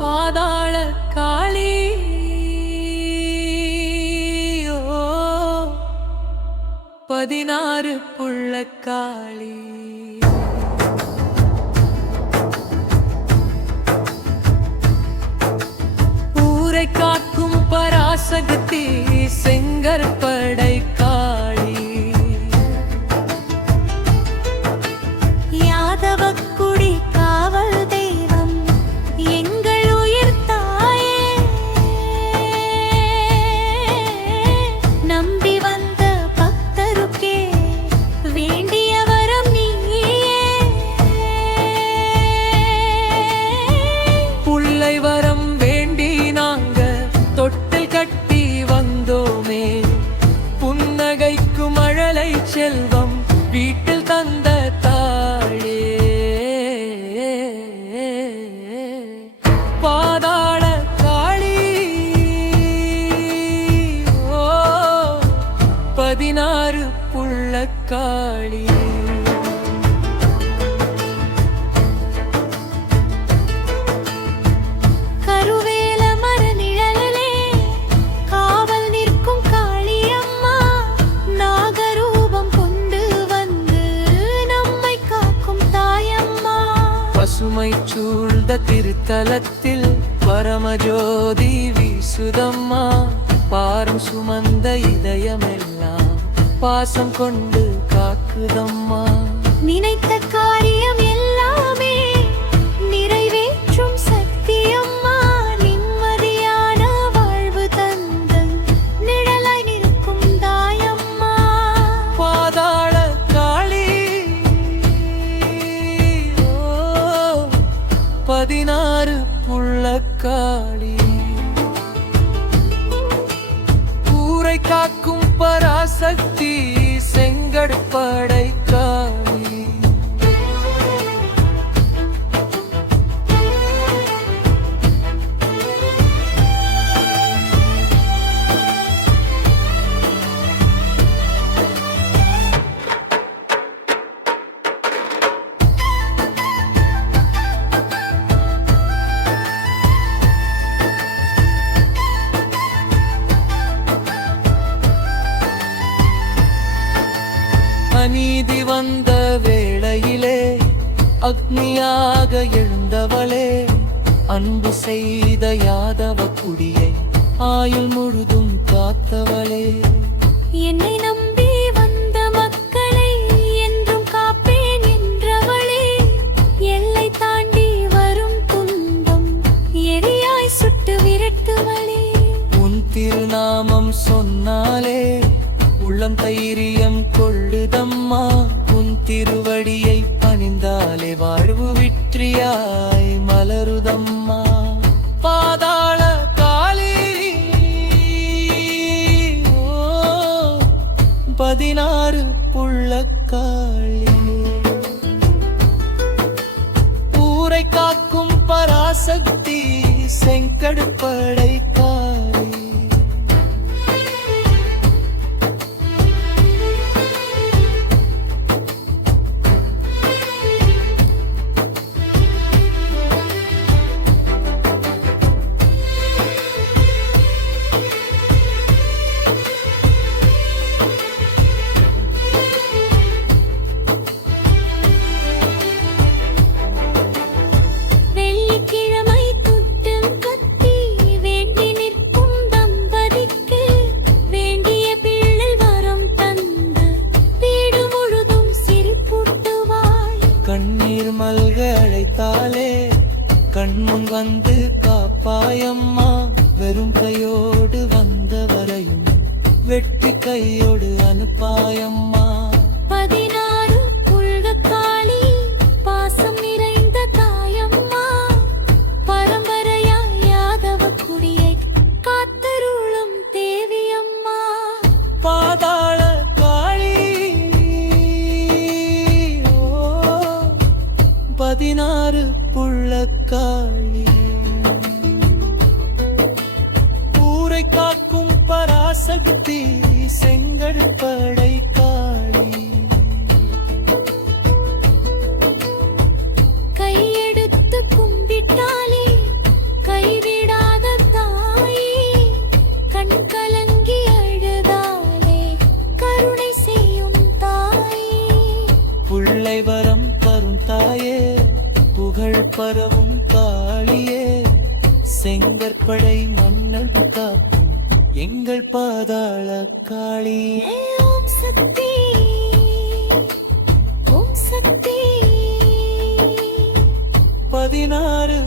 பாதாள காளி ஓ 16 புள்ளக்காளி ஊரை காக்கும் பராசக்தி செங்கற்படை காளி யாதவக்குடி காவல் தெய்வம் எங்கள் உயிர் தாயே நம்பி வந்த பக்தருக்கே வேண்டிய வரம் நீயே புள்ளை வரம் வேண்டி நாங்க தொட்டில் கட்டி வந்தோமே புன்னகைக்கும் மழலை செல்வம் வீட்டில் தந்த தாழே பாதாள காளி ஓ 16 புள்ளக்காளி கருவேல மர நிழலிலே காவல் நிற்கும் காளியம்மா நாகரூபம் கொண்டு வந்து நம்மை காக்கும் தாயம்மா பசுமை சூழ்ந்த திருத்தலத்தில் பரமஜோதி வீசுதம்மா பாரம் சுமந்த இதயமெல்லாம் பாசம் கொண்டு காக்குதம்மா நினைத்த காரியம் எல்லாமே நிறைவேற்றும் சக்தியம்மா நிம்மதியான வாழ்வு தந்த நிழலாய் நிற்கும் தாயம்மா பாதாள காளி ஓ 16 புள்ளக்காளி ஊரை காக்கும் பராசக்தி செங்கற்படை காளி அநீதி வந்த வேளையிலே அக்னியாக எழுந்தவளே அன்பு செய்த யாதவ குடியை ஆயுள் முழுதும் காத்தவளே என்னை நம்பி வந்த மக்களை என்றும் காப்பேன் என்றவளே எல்லை தாண்டி வரும் துன்பம் எரியாய் சுட்டு விரட்டுவளே உன் திருநாமம் சொன்னாலே உள்ளம் தைரியம் கொள்ளுதம்மா உன் திருவடியை பணிந்தாலே வாழ்வு வெற்றியாய் மலருதம்மா பாதாள காளி ஓ 16 புள்ளக்காளி ஊரை காக்கும் பராசக்தி செங்கற்படை காளி வெள்ளிக்கிழமை துட்டம் கத்தி வேண்டி நிற்கும் தம்பதிக்கு வேண்டிய பிள்ளை வரம் தந்த வீடு முழுதும் சிரிப்பூட்டுவாய் கண்ணீர் மல்க அழைத்தாலே கண்முன் வந்து காப்பாயம்மா வெறும் கையோடு வந்தவரையும் வெட்டி கையோடு அனுப்பாயம்மா 16 புள்ளக்காளி பாசம் நிறைந்த தாயம்மா பரம்பரையாய் யாதவ குடியை காத்தருளும் தேவியம்மா பாதாள காளி ஓ 16 புள்ளக்காளி ஊரை காக்கும் பராசக்தி செங்கற்படை பரவும் காளியே செங்கற்படை மன்னன் காக்கும் எங்கள் பாதாள காளியே ஓம் சக்தி ஓம் சக்தி 16